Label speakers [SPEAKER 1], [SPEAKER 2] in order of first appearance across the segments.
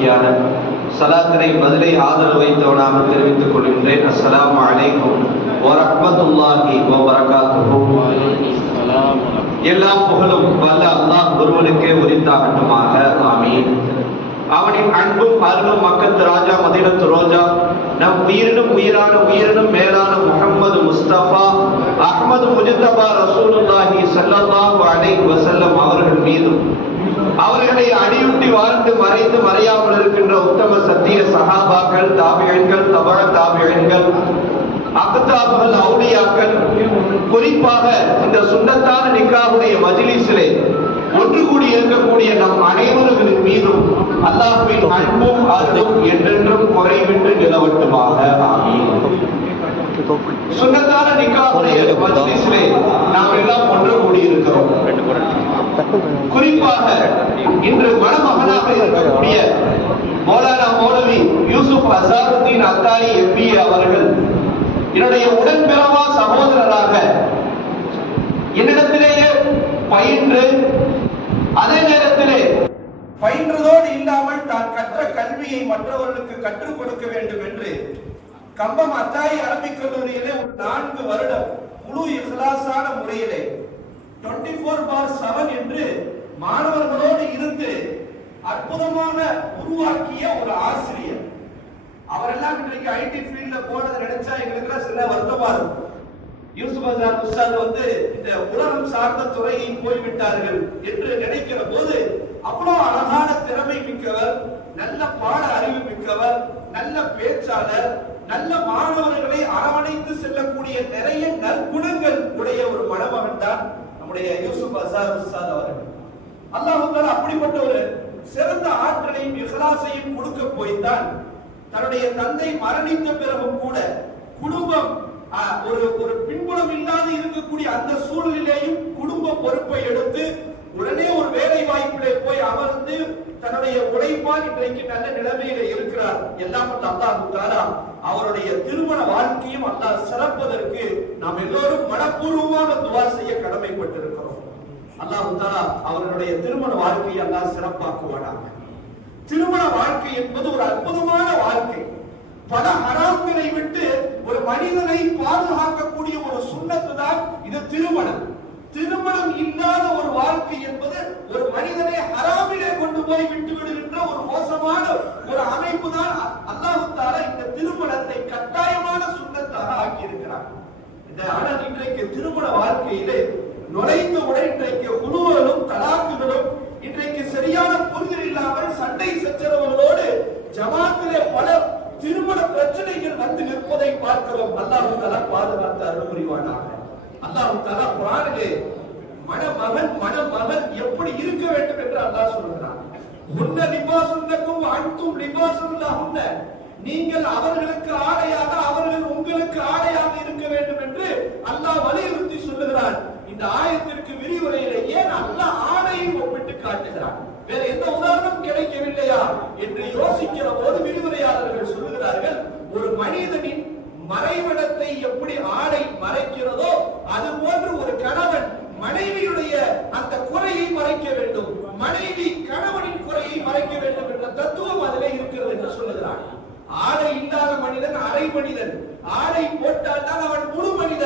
[SPEAKER 1] உண்டாக்கியான சலாத்தினை பதிலை ஆதரவு வைத்தவனாக தெரிவித்துக் கொள்கின்றேன். அஸ்லாம் அலைக்கும் வரஹ்மத்துல்லாஹி வரகாத்துகும் எல்லா புகழும் வல்ல அல்லாஹ் ஒருவனுக்கே உரித்தாகட்டுமாக. ஆமீன். அவனின் அன்பும் அருளும் மக்கத்து ராஜா மதினத்து ரோஜா நம் உயிரினும் உயிரான உயிரினும் மேலான முகமது முஸ்தபா அஹ்மது முஜித்தபா ரசூலுல்லாஹி சல்லாஹு அலை வசல்லம் அவர்கள் மீதும் அவர்களை அடியுட்டி வாழ்ந்து மறைந்து மறையாமல் இருக்கின்ற உத்தம சத்திய சகாபாக்கள் தாபியன்கள் தபழ தாபியன்கள் அக்தாபுகள் அவுலியாக்கள் குறிப்பாக இந்த சுண்டத்தான நிக்காவுடைய மஜிலிசிலே ஒன்று கூடி இருக்கக்கூடிய நம் அனைவர்களின் மீதும் அல்லாஹ்வின் அன்பும் அருளும் என்றென்றும் குறைவிட்டு நிலவட்டுமாக. ஆமீன். சுண்டத்தான நிக்காவுடைய மஜிலிசிலே நாம் எல்லாம் ஒன்று கூடி இருக்கிறோம். குறிப்பாக இன்று மணமகனாக இருக்கக்கூடிய மௌலானா மௌலவி யூசுப் அசாருத்தீன் அத்தாரி எம்பி அவர்கள் என்னுடைய உடன்பிறவா சகோதரராக என்னிடத்திலேயே பயின்று அதே நேரத்திலே பயின்றதோடு இல்லாமல் தான் கற்ற கல்வியை மற்றவர்களுக்கு கற்றுக் கொடுக்க வேண்டும் என்று கம்பம் அத்தாயி அரபிக் கல்லூரியிலே ஒரு நான்கு வருடம் முழு இஹ்லாசான முறையிலே 24 ஃபோர் பார் செவன் என்று மாணவர்களோடு இருந்து அற்புதமாக உருவாக்கிய ஒரு ஆசிரியர். அவரெல்லாம் இன்றைக்கு ஐடி ஃபீல்ட்ல போனதை நினைச்சா எங்களுக்கு சில வருத்தமா இருக்கும். யூசுப் அசார் உஸ்தாத் வந்து இந்த உலகம் சார்ந்த துறையை போய்விட்டார்கள் என்று நினைக்கிற போது அவ்வளவு அழகான திறமை மிக்கவர் நல்ல பாட அறிவு மிக்கவர் நல்ல பேச்சாளர் நல்ல மாணவர்களை அரவணைத்து செல்லக்கூடிய நிறைய நற்குணங்கள் உடைய ஒரு மணமகன் தான் நம்முடைய யூசுப் அசார் உஸ்தாத் அவர்கள். அல்லாஹ் அப்படிப்பட்ட ஒரு சிறந்த ஆற்றலையும் இஹலாசையும் கொடுக்க போய்தான் தன்னுடைய தந்தை மரணித்த பிறகும் கூட குடும்பம் ஒரு ஒரு பின்புலம் இல்லாது இருக்கக்கூடிய அந்த சூழ்நிலையும் குடும்ப பொறுப்பை எடுத்து உடனே ஒரு வேலை வாய்ப்பிலே போய் அமர்ந்து தன்னுடைய உழைப்பால் இன்றைக்கு நல்ல நிலைமையில இருக்கிறார். எல்லாம் வல்ல அல்லாஹ் அவருடைய திருமண வாழ்க்கையும் அல்லாஹ் சிறப்பதற்கு நாம் எல்லோரும் மனப்பூர்வமாக துவா செய்ய கடமைப்பட்டிருக்கிறோம் அல்லாஹ் தாலா அவர்களுடைய திருமண வாழ்க்கையை அல்லாஹ் சிறப்பாக்குவானாக. திருமண வாழ்க்கை என்பது ஒரு அற்புதமான வாழ்க்கை. பல ஹராம்களை விட்டு ஒரு மனிதனை பாதுகாக்கக்கூடிய ஒரு சுண்ணத்து தான் இது திருமணம். திருமணம் இல்லாத ஒரு வாழ்க்கை என்பது ஒரு மனிதனை ஹராமிலே கொண்டு போய் விட்டு விடுகின்ற ஒரு மோசமான ஒரு அமைப்பு தான் அல்லாஹுத்தால இந்த திருமணத்தை கட்டாயமான சுண்ணத்தாக ஆக்கி இருக்கிறார் இந்த ஆனால் இன்றைக்கு திருமண வாழ்க்கையிலே நுழைந்தவுடன் இன்றைக்கு குழுவலும் தலாக்குகளும் இன்றைக்கு சரியான புரிதல் இல்லாமல் சண்டை சச்சரவுகளோடு ஜமாத்திலே பல திருமண பிரச்சனைகள் வந்து நிற்பதை பார்க்கிறோம். அல்லாஹு தலா பாதுகாத்து அருள் புரிவானாக. அல்லாஹு தலா குரானிலே மணமகன் மணமகன் எப்படி இருக்க வேண்டும் என்று அல்லாஹ் சொல்கிறான் உன்ன லிபாசுன்னக்கும் அன்தும் லிபாசும் உன்ன நீங்கள் அவர்களுக்கு ஆடையாக அவர்கள் உங்களுக்கு ஆடையாக இருக்க வேண்டும் என்று அல்லாஹ் வலியுறுத்தி சொல்லுகிறான். இந்த ஆயத்திற்கு விரிவுரையில ஏன் அல்லாஹ் ஒப்பிட்டு காட்டுகிறான் வேற எந்த உதாரணம் கிடைக்கவில்லையா? என்று யோசிக்கிற போது விரிவுரையாளர்கள் சொல்லுகிறார்கள் ஒரு மனிதனின் மறைவிடத்தை எப்படி ஆடை மறைக்கிறதோ அது போன்று ஒரு கணவன் மனைவியுடைய அந்த குறையை மறைக்க வேண்டும். மனைவி கணவனின் குறையை மறைக்க வேண்டும் என்ற தத்துவம் அதிலே இருக்கிறது என்று சொல்லுகிறான் ஆடை இல்லாத மனிதன் அரை மனிதன். ஆடை போட்டால் தான் அவன் முழு மனிதன்.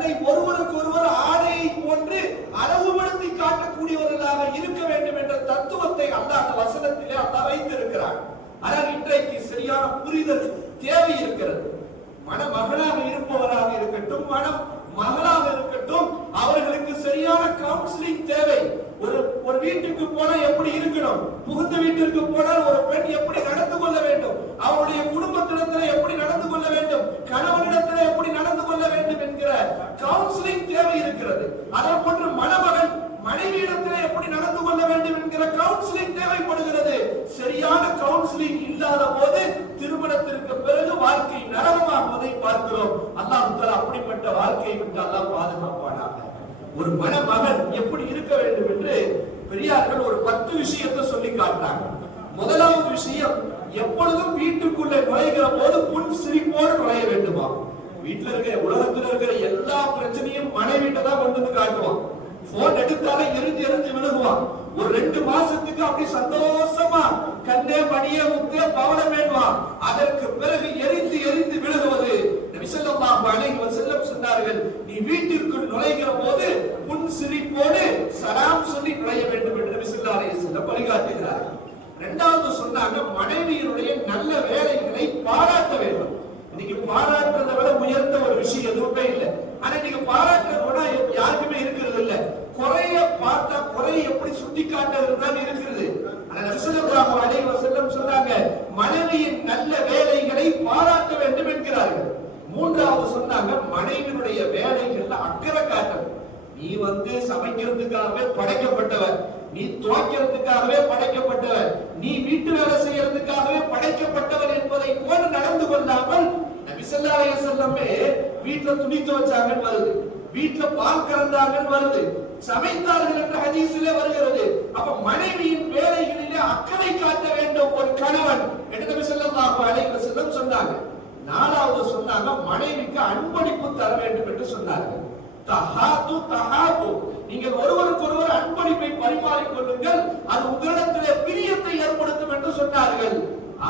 [SPEAKER 1] தன்னை ஒருவருக்கு ஒருவர் ஆடையை போன்று அளவுபடுத்தி காட்டக்கூடியவர்களாக இருக்க வேண்டும் என்ற தத்துவத்தை அல்லாஹ் அந்த வசனத்திலே அல்லாஹ் வைத்திருக்கிறார் ஆனால் இன்றைக்கு சரியான புரிதல் தேவை இருக்கிறது. மணமகனாக இருப்பவராக இருக்கட்டும் மனம் மகளாக இருக்கட்டும் அவர்களுக்கு சரியான கவுன்சிலிங் தேவை. ஒரு ஒரு வீட்டுக்கு போனா எப்படி இருக்கணும்? புகுந்த வீட்டிற்கு போனால் ஒரு பெண் எப்படி நடந்து கொள்ள வேண்டும்? அவருடைய குடும்பத்திடத்துல எப்படி நடந்து கொள்ள வேண்டும்? கணவனிடத்துல எப்படி நடந்து கொள்ள வேண்டும் என்கிற கவுன்சிலிங் தேவை இருக்கிறது. அதே போன்று மணமகன் மனைவியிடத்துல எப்படி நடந்து கொள்ள வேண்டும் என்கிற கவுன்சிலிங் தேவைப்படுகிறது. சரியான கவுன்சிலிங் இல்லாத போது திருமணத்திற்கு பிறகு வாழ்க்கை நரகமாகுவதை பார்க்கிறோம். அல்லாஹ் அப்படிப்பட்ட வாழ்க்கையை விட்டு அல்லாஹ் பாதுகாப்பானாக. ஒரு மணமகன் எப்படி இருக்க வேண்டும் என்று பெரியார்கள் ஒரு பத்து விஷயத்தை சொல்லி காட்டாங்க முதலாவது விஷயம் எப்பொழுதும் வீட்டுக்குள்ளே நுழைகிற போது புன் சிரிப்போடு நுழைய வேண்டுமா? வீட்டுல இருக்கிற உலகத்துல இருக்கிற எல்லா பிரச்சனையும் மனைவிட்ட தான் கொண்டு வந்து காட்டுவான். போன் எடுத்தாலே எரிஞ்சு எரிஞ்சு விழுகுவான். ஒரு ரெண்டு மாசத்துக்கு அப்படி சந்தோஷமா கண்ணே மணியே முத்தே பவனம் வேண்டுவான். அதற்கு பிறகு எரிந்து எரிந்து விழுகுவது நபிசல்லாஹு அலைஹி செல்லம் சொன்னார்கள். நீ வீட்டிற்குள் நுழைகிற போது புன் சிரிப்போடு சலாம் சொல்லி நுழைய வேண்டும் என்று நபிசல்லா செல்ல வழிகாட்டுகிறார். இரண்டாவது சொன்னாங்க மனைவியினுடைய நல்ல வேலைகளை பாராட்ட வேண்டும். இன்னைக்கு பாரா விஷயம் எதுவுமே இல்லை. ஆனா நீங்க பாராட்டுறது கூட யாருக்குமே இருக்கிறது இல்ல. குறைய பார்த்தா குறைய எப்படி சுட்டி காட்டுறது தான் இருக்கிறது ஆனா அலைஹி வஸல்லம் சொன்னாங்க மனைவியின் நல்ல வேலைகளை பாராட்ட வேண்டும் என்கிறார்கள். மூன்றாவது சொன்னாங்க மனைவியினுடைய வேலைகள்ல அக்கறை காட்டணும் நீ வந்து சமைக்கிறதுக்காகவே படைக்கப்பட்டவர். நீ துவைக்கிறதுக்காகவே படைக்கப்பட்டவர். நீ வீட்டு வேலை செய்யறதுக்காகவே படைக்கப்பட்டவர் என்பதை போல நடந்து கொள்ளாமல் நபி ஸல்லல்லாஹு அலைஹி வீட்டுல துணி துவைச்சாங்கன்னு வருது. வீட்டுல பால் கறந்தாங்கன்னு வருது. சமைத்தார்கள் என்ற ஹதீஸிலே வருகிறது. அப்ப மனைவியின் வேலைகளிலே அக்கறை காட்ட வேண்டும் ஒரு கணவன் என்று செல்லம் அழைப்பு செல்லம் சொன்னாங்க. நாலாவது சொன்னாங்க மனைவிக்கு அன்பளிப்பு தர வேண்டும் என்று சொன்னார்கள். தஹாது தஹாது நீங்கள் ஒருவருக்கு ஒருவர் அன்பளிப்பை பரிமாறிக் கொள்ளுங்கள். அது உங்களிடத்திலே பிரியத்தை ஏற்படுத்தும் என்று சொன்னார்கள்.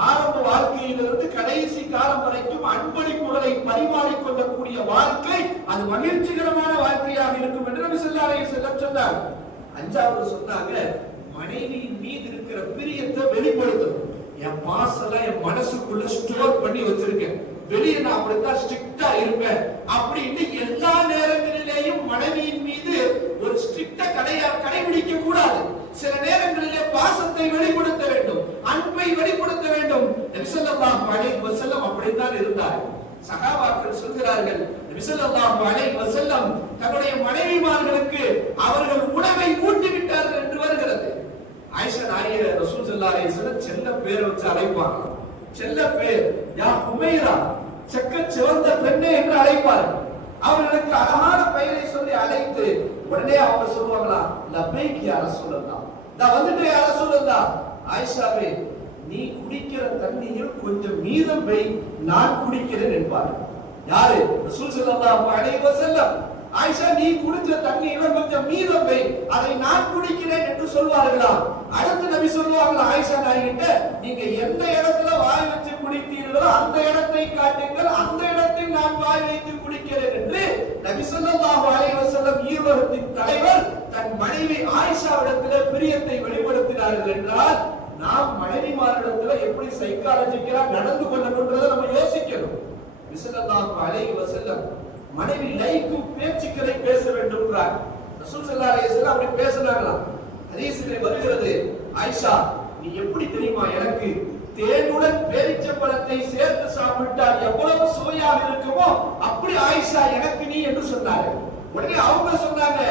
[SPEAKER 1] ஆரம்ப வாழ்க்கையிலிருந்து கடைசி காலம் வரைக்கும் அன்பளிப்பு பரிமாறிக்கொள்ளக்கூடிய வாழ்க்கை அது மகிழ்ச்சிகரமான வாழ்க்கையாக இருக்கும் என்று நபி ஸல்லல்லாஹு சொன்னார். அஞ்சாவது சொன்னாங்க மனைவியின் மீது இருக்கிற பிரியத்தை வெளிப்படுத்தணும் என் பாசெல்லாம் என் மனசுக்குள்ள ஸ்டோர் பண்ணி வச்சிருக்கேன். வெளியே நான் அப்படித்தான் ஸ்ட்ரிக்டா இருப்பேன். அப்படின்னு எல்லா நேரங்களிலேயும் மனைவியின் மீது ஒரு ஸ்ட்ரிக்ட கடையா கடைபிடிக்க கூடாது. சில நேரங்களிலே பாசத்தை வெளிப்படுத்த வேண்டும் அன்பை வெளிப்படுத்த வேண்டும். நபிசல்லாஹு அப்படித்தான் இருந்தார். சகாபாக்கள் சொல்கிறார்கள் விசலல்லாஹு அலைஹி வஸல்லம் தன்னுடைய மனைவிமார்களுக்கு அவர்கள் உணவை ஊட்டி விட்டார்கள் என்று வருகிறது. ஆயிஷா நாய ரசூல் ஸல்லல்லாஹு அலைஹி வஸல்லம் செல்ல பேர் வச்சு அழைப்பாங்க செல்ல பேர் யா ஹுமைரா செக்க சிவந்த பெண்ணே என்று அழைப்பார்கள். அவர்களுக்கு அழகான பெயரை சொல்லி அழைத்து உடனே அவங்க சொல்லுவாங்களா லபைக் யா ரசூலல்லாஹ். நான் வந்துட்டு யா ரசூலல்லாஹ். ஆயிஷாவே நீ குடிக்கிற தண்ணியில் கொஞ்சம் மீதம் வை நான் குடிக்கிறேன் என்பார்கள் யாரு? ரசூல் ஸல்லல்லாஹு அலைஹி வஸல்லம். ஆயிஷா நீ குடிச்ச தண்ணியில கொஞ்சம் மீதம் வை அதை நான் குடிக்கிறேன் என்று சொல்வார்களா? அடுத்து நபி சொல்லுவாங்களா ஆயிஷா நாய்கிட்ட நீங்க எந்த இடத்துல வாய் வச்சு குடித்தீர்களோ அந்த இடத்தை காட்டுங்கள் அந்த இடத்தில் நான் வாய் வைத்து குடிக்கிறேன் என்று நபி ஸல்லல்லாஹு அலைஹி வஸல்லம் ஈரோகத்தின் தலைவர் தன் மனைவி ஆயிஷாவிடத்துல பிரியத்தை வெளிப்படுத்தினார்கள் என்றால் நாம் மனைவிமாரிடத்துல எப்படி சைக்காலஜிக்கலா நடந்து கொள்ளணும்ன்றதை நம்ம யோசிக்கணும். விசலல்லாஹு அலைஹி வஸல்லம் மனைவி லைக்கு பேச்சுக்களை பேச வேண்டும்ன்றார். ரசூல் ஸல்லல்லாஹு அலைஹி வஸல்லம் அப்படி பேசினாங்களாம் ஹதீஸிலே வருகிறது ஆயிஷா நீ எப்படி தெரியுமா எனக்கு தேனுடன் பேரிச்சம்பழத்தை சேர்த்து சாப்பிட்டால் எவ்வளவு சுவையாக இருக்குமோ அப்படி ஆயிஷா எனக்கு நீ என்று சொன்னார்கள். உடனே அவங்க சொன்னாங்க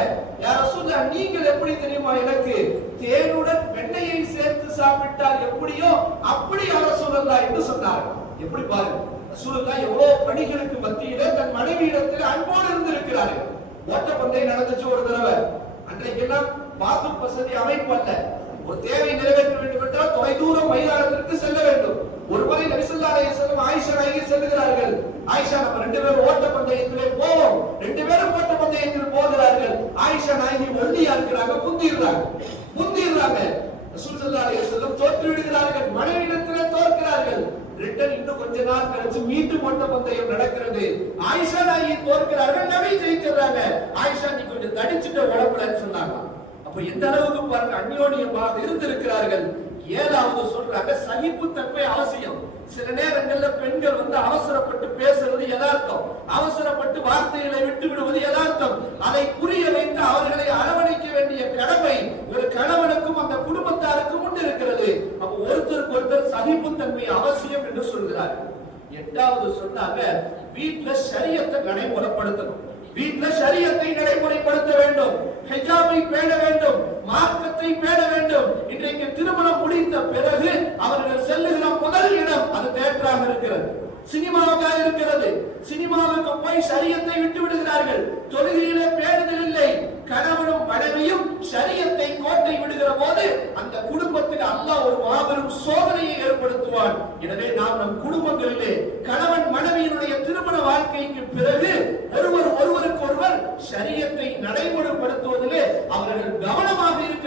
[SPEAKER 1] யார சொன்னா நீங்கள் எப்படி தெரியுமா எனக்கு தேனுடன் வெண்ணையை சேர்த்து சாப்பிட்டால் எப்படியோ அப்படி அவர் சொல்லலாம் என்று சொன்னார். எப்படி பாருங்க ரசூலுல்லா எவ்வளவு பணிகளுக்கு மத்தியில தன் மனைவியிடத்தில் அன்போடு இருந்திருக்கிறாரு. ஓட்ட பந்தயம் நடந்துச்சு ஒரு தடவை. அன்றைக்கெல்லாம் பாத்ரூம் வசதி அமைப்பு அல்ல. ஒரு தேவை நிறைவேற்ற வேண்டும் என்றால் தொலைதூரம் மைதானத்திற்கு செல்ல வேண்டும். ஒரு முறை நபிசல்லா செல்லும் ஆயிஷா நாயகி செல்லுகிறார்கள். ஆயிஷா நம்ம ரெண்டு பேரும் ஓட்ட பந்தயத்திலே போவோம். ரெண்டு பேரும் ஓட்ட பந்தயத்தில் போகிறார்கள். ஆயிஷா நாயகி ஒல்லியா இருக்கிறாங்க முந்திடுறாங்க. முந்திடுறாங்க. ரசூல் ஸல்லல்லாஹு தோற்று விடுகிறார்கள். மனைவிடத்திலே தோற்கிறார்கள். ரிட்டன் இன்னும் கொஞ்ச நாள் கழிச்சு மீண்டும் ஓட்ட பந்தயம் நடக்கிறது. ஆயிஷா நாயகி தோற்கிறார்கள் நபி ஜெயிச்சிடுறாங்க. ஆயிஷா நீ கொஞ்சம் தடிச்சிட்ட உடம்புலன்னு சொன்னாங்க. அப்ப எந்த அளவுக்கு பாருங்க அந்யோன்யமாக இருந்திருக்கிறார்கள். ஏழாவது சொல்றாங்க சகிப்புத்தன்மை அவசியம். சில நேரங்கள்ல பெண்கள் வந்து அவசரப்பட்டு பேசுறது யதார்த்தம். அவசரப்பட்டு வார்த்தைகளை விட்டு விடுவது யதார்த்தம். அதை புரிய வைத்து அவர்களை அரவணைக்க வேண்டிய கடமை ஒரு கணவனுக்கும் அந்த குடும்பத்தாருக்கும் உண்டு இருக்கிறது. அப்ப ஒருத்தருக்கு ஒருத்தர் சகிப்புத்தன்மை அவசியம் என்று சொல்கிறார் எட்டாவது சொன்னாங்க வீட்டுல சரியத்தை நடைமுறைப்படுத்தணும். வீட்டில் சரியத்தை நடைமுறைப்படுத்த வேண்டும். ஹிஜாபை பேண வேண்டும். மார்க்கத்தை பேண வேண்டும். இன்றைக்கு திருமணம் முடிந்த பிறகு அவர்கள் செல்லுகிற முதல் இடம் அது தேட்டராக இருக்கிறது. சினிமாவுக்காக இருக்கிறது. சினிமாவுக்கு போய் சரியத்தை விட்டு விடுகிறார்கள். தொழுகையிலே பேணுதல் இல்லை கணவனும் மனைவியும் சரியத்தை கோட்டை விடுகிற போது அந்த குடும்பத்தில் அல்லாஹ் ஒரு மாபெரும் சோதனையை ஏற்படுத்துவான். எனவே நாம் நம் குடும்பங்களிலே கணவன் மனைவியினுடைய திருமண வாழ்க்கைக்கு பிறகு ஒருவர் ஒருவருக்கு ஒருவர் சரியத்தை நடைமுறைப்படுத்துவதிலே அவர்கள் கவனமாக இருக்க